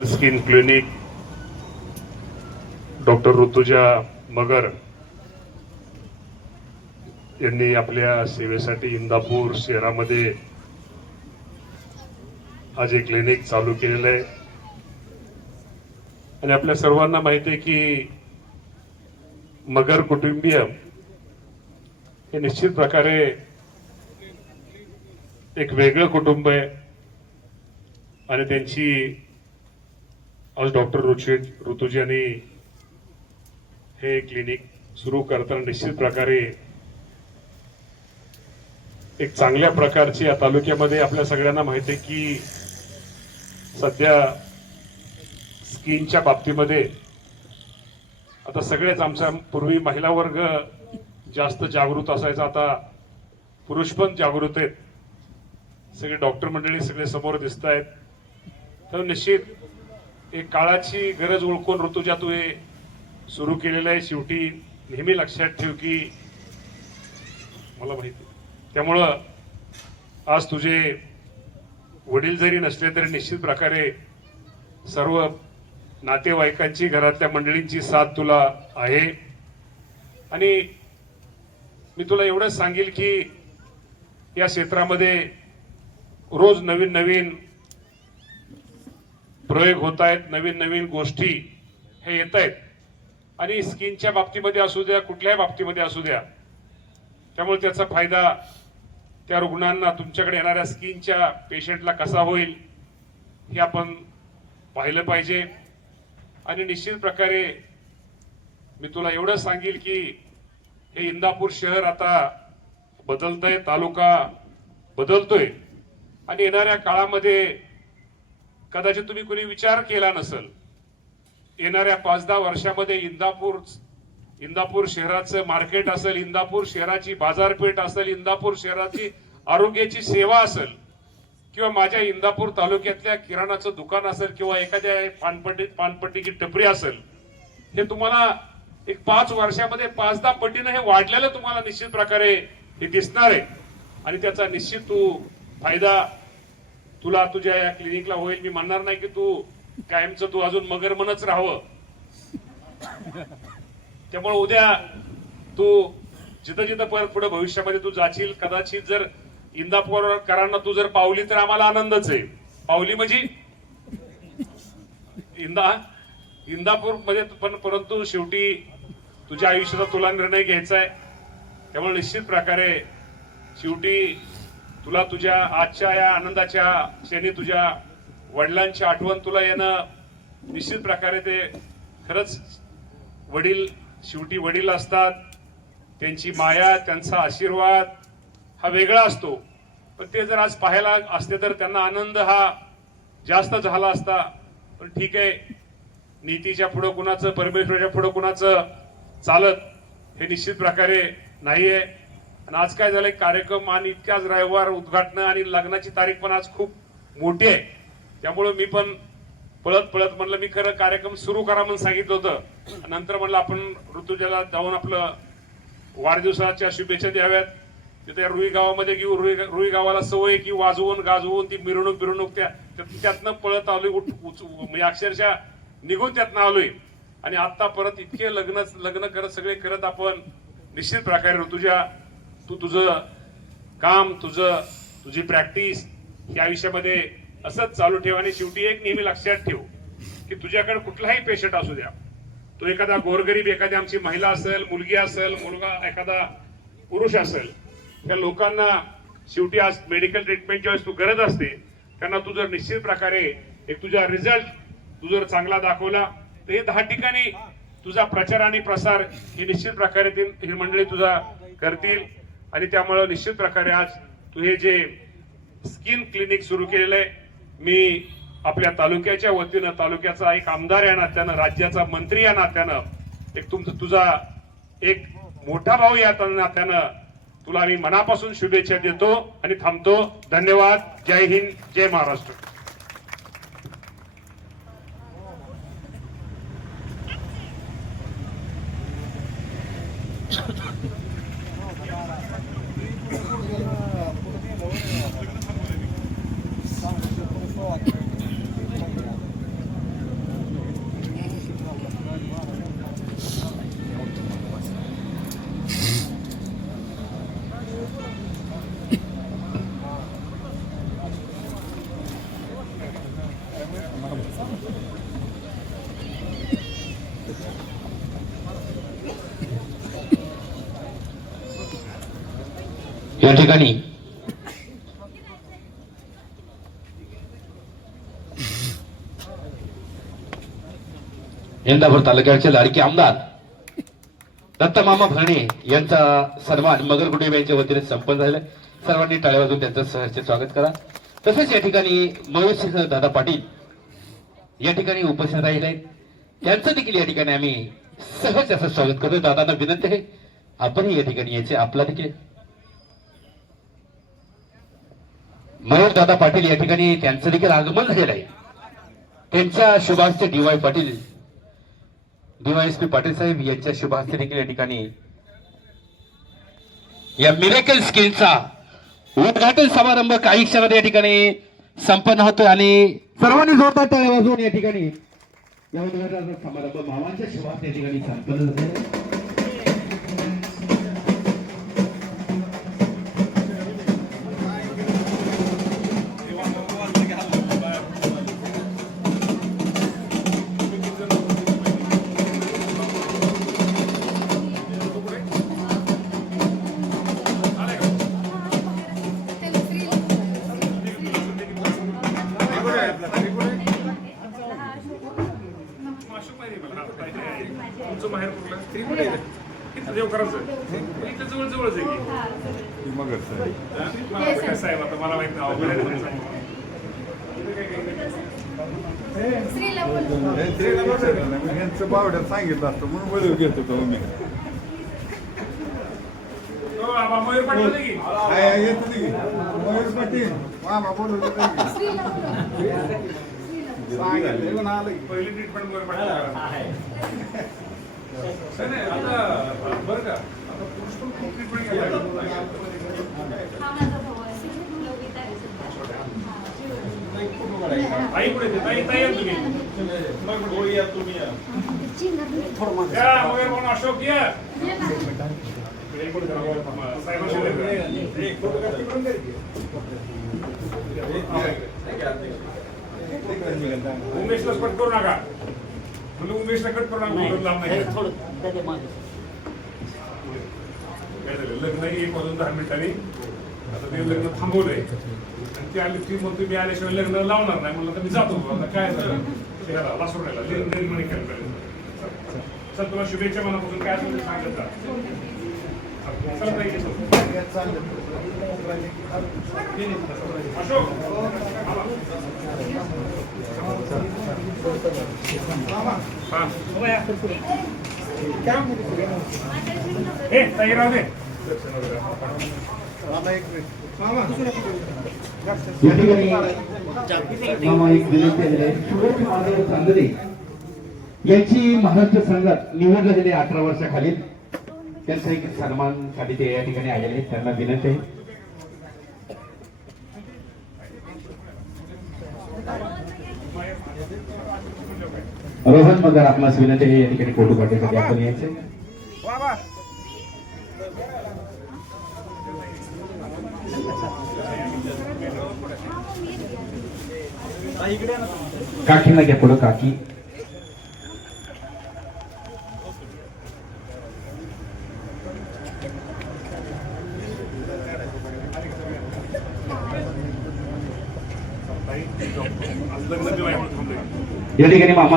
Skin clinic doctor Rutuja Magar यांनी आपल्या सेवेसाठी इंदापूर शहरामध्ये आज एक क्लिनिक चालू केलेलं आहे. आणि आपल्या सर्वांना माहिती आहे की मगर कुटुंबीय हे निश्चित प्रकारे एक वेगळं कुटुंब आहे. आणि त्यांची आज डॉक्टर रुचित ऋतुजी यांनी हे क्लिनिक सुरू करताना निश्चित प्रकारे एक चांगल्या प्रकारची या तालुक्यामध्ये आपल्या सगळ्यांना माहिती आहे की सध्या स्किनच्या बाबतीमध्ये आता सगळेच आमच्या पूर्वी महिला वर्ग जास्त जागृत असायचा आता पुरुष पण जागृत आहेत. सगळे डॉक्टर मंडळी सगळे समोर दिसत आहेत तर निश्चित एक काळाची गरज ओळखून ऋतुजा तू हे सुरू केलेलं आहे. शेवटी नेहमी लक्षात ठेव की मला माहिती त्यामुळं आज तुझे वडील जरी नसले तरी निश्चित प्रकारे सर्व नातेवाईकांची घरातल्या मंडळींची साथ तुला आहे. आणि मी तुला एवढंच सांगेल की या क्षेत्रामध्ये रोज नवीन नवीन प्रयोग होत आहेत नवीन नवीन गोष्टी हे येत आहेत. आणि स्किनच्या बाबतीमध्ये असू द्या कुठल्याही बाबतीमध्ये असू द्या त्यामुळे त्याचा फायदा त्या रुग्णांना तुमच्याकडे येणाऱ्या स्किनच्या पेशंटला कसा होईल हे आपण पाहिलं पाहिजे. आणि निश्चित प्रकारे मी तुला एवढं सांगेल की हे इंदापूर शहर आता बदलतंय तालुका बदलतोय. आणि येणाऱ्या काळामध्ये कदाचित तुम्ही कोणी विचार केला नसेल. येणाऱ्या पाच दहा वर्षामध्ये इंदापूर इंदापूर शहराचं मार्केट असेल इंदापूर शहराची बाजारपेठ असेल इंदापूर शहराची आरोग्याची सेवा असेल किंवा माझ्या इंदापूर तालुक्यातल्या किराणाचं दुकान असेल किंवा एखाद्या पानपट्टी पानपट्टीची टपरी असेल हे तुम्हाला एक पाच वर्षामध्ये पाच दहा पटीनं हे वाढलेलं तुम्हाला निश्चित प्रकारे हे दिसणार आहे. आणि त्याचा निश्चित तू फायदा तुला तुझ्या या क्लिनिकला होईल मी म्हणणार नाही की तू कायमचं तू अजून मगर म्हणच राहावं. त्यामुळे उद्या तू जिथं जिथं परत पुढे भविष्यामध्ये तू जाशील कदाचित जर इंदापूरकरांना तू जर पावली तर आम्हाला आनंदच आहे. पावली म्हणजे? इंदा इंदापूरमध्ये पण परंतु शेवटी तुझ्या आयुष्याचा तुला निर्णय घ्यायचा आहे. त्यामुळे निश्चित प्रकारे शेवटी तुला तुझ्या आजच्या या आनंदाच्या क्षणी तुझ्या वडिलांची आठवण तुला येणं निश्चित प्रकारे ते खरंच वडील शेवटी वडील असतात. त्यांची माया त्यांचा आशीर्वाद हा वेगळा असतो. पण ते जर आज पाहायला असते तर त्यांना आनंद हा जास्त झाला असता. पण ठीक आहे. नीतीच्या पुढं कुणाचं परमेश्वराच्या पुढं कुणाचं चालत हे निश्चित प्रकारे नाही आहे आणि आज काय झालंय? कार्यक्रम आणि इतक्याच रविवार उद्घाटन आणि लग्नाची तारीख पण आज खूप मोठी आहे. त्यामुळे मी पण पळत पळत म्हणलं मी खरं कार्यक्रम सुरू करा म्हणून सांगितलं होतं. नंतर म्हणलं आपण ऋतुजाला जाऊन आपलं वाढदिवसाच्या शुभेच्छा द्याव्यात. तिथे रुई गावामध्ये घेऊ. रुई रुई गावाला सवय की वाजवून गाजवून ती मिरवणूक बिरवणूक त्या त्यातनं पळत आलोय म्हणजे अक्षरशः निघून त्यातनं आलोय. आणि आता परत इतके लग्न लग्न करत सगळे करत आपण निश्चित प्रकारे ऋतुजा तू तुझं काम तुझं तुझी प्रॅक्टिस या आयुष्यामध्ये असंच चालू ठेव आणि शेवटी एक नेहमी लक्षात ठेव की तुझ्याकडे कुठलाही पेशंट असू द्या. तो एखादा गोरगरीब एखादी आमची महिला असेल मुलगी असेल मुलगा एखादा पुरुष असेल त्या लोकांना शेवटी आज मेडिकल ट्रीटमेंटच्या वेळेस तू गरज असते त्यांना तू जर निश्चित प्रकारे एक तुझा रिझल्ट तू जर चांगला दाखवला तर हे दहा ठिकाणी तुझा प्रचार आणि प्रसार हे निश्चित प्रकारे ते- ही मंडळी तुझा करतील. आणि त्यामुळे निश्चित प्रकारे आज तू हे जे स्किन क्लिनिक सुरू केलेलं आहे मी आपल्या तालुक्याच्या वतीनं तालुक्याचा एक आमदार या नात्यानं राज्याचा मंत्री या नात्यानं एक तुमचा तुझा एक मोठा भाऊ या नात्यानं तुला मी मनापासून शुभेच्छा देतो आणि थांबतो. धन्यवाद. जय हिंद जय महाराष्ट्र. या ठिकाणी इंदापूर तालुक्याचे लाडके आमदार दत्तमामा भरणे यांचा सन्मान मगर कुटुंब यांच्या वतीने संपन्न झालेला सर्वांनी टाळ्या वाजून त्यांचं सहर्ष स्वागत करा. तसेच या ठिकाणी मयूरसिंह दादा पाटील या ठिकाणी उपस्थित राहिले आहेत त्यांचं देखील या ठिकाणी आम्ही सहज असं स्वागत करतो दादांना विनंती आहे आपणही या ठिकाणी यायचे. आपला देखील. मयूर दादा पाटील या ठिकाणी त्यांचं देखील आगमन झालेलं आहे. त्यांच्या शुभास्ते D Y Patil DYSP Patil साहेब यांच्या शुभास्ते देखील या ठिकाणी. या मिरेकल स्किलचा उद्घाटन समारंभ काही क्षणात या ठिकाणी संपन्न होतो आणि सर्वांनी जोरदार टाळ्या वाजवून या ठिकाणी या उद्घाटनाचा समारंभ भावांच्या शिवाय या ठिकाणी संपन्न झालेला देवकरांचं इथं जवळ जवळच आहे की? मला काय साहेब आता मला माहीत नाही सांगितलं. यांचं बावड्यात सांगितलं असतं म्हणून बोलू घेत होतो मी हो, मयूर पाटील येत होती की? महेश पाटील मामा आलं की. पहिली ट्रीटमेंट मयूर पाटील करा. नाही, नाही, आता बरं का. आता पुरुष पण खूप ट्रीटमेंट आई कुठे आहे? ताई ताई या तुम्ही. मग गोळी या तुम्ही या. या, मयूर म्हणून अशोक या. कोण. उमेशला कट करू नका. म्हणजे उमेशला कट करू नका बोलून लांब नाही काय झालं लग्न एक वाजून दहा मिनिटांनी. आता ते लग्न थांबवलंय. आणि ती आली ती म्हणतो मी आल्याशिवाय लग्न लावणार नाही. म्हणलं तर मी जातो. आता काय झालं? शहराला वासुर्याला निर्माण केलं. सर तुला शुभेच्छा मनापासून. काय असेल ते सांगत जा. या ठिकाणी मामा एक विनंती आहे सुरेश यांची महाराष्ट्र संघात निवड झालेली अठरा वर्षाखालील. त्यांचा एक सन्मानसाठी ते या ठिकाणी आलेले आहेत. त्यांना विनंती आहे. रोहन मगर आपणास विनंती आहे या ठिकाणी फोटो काढण्यासाठी आपण यायचे? काकींना घ्या पुढं काकी. ताई, आज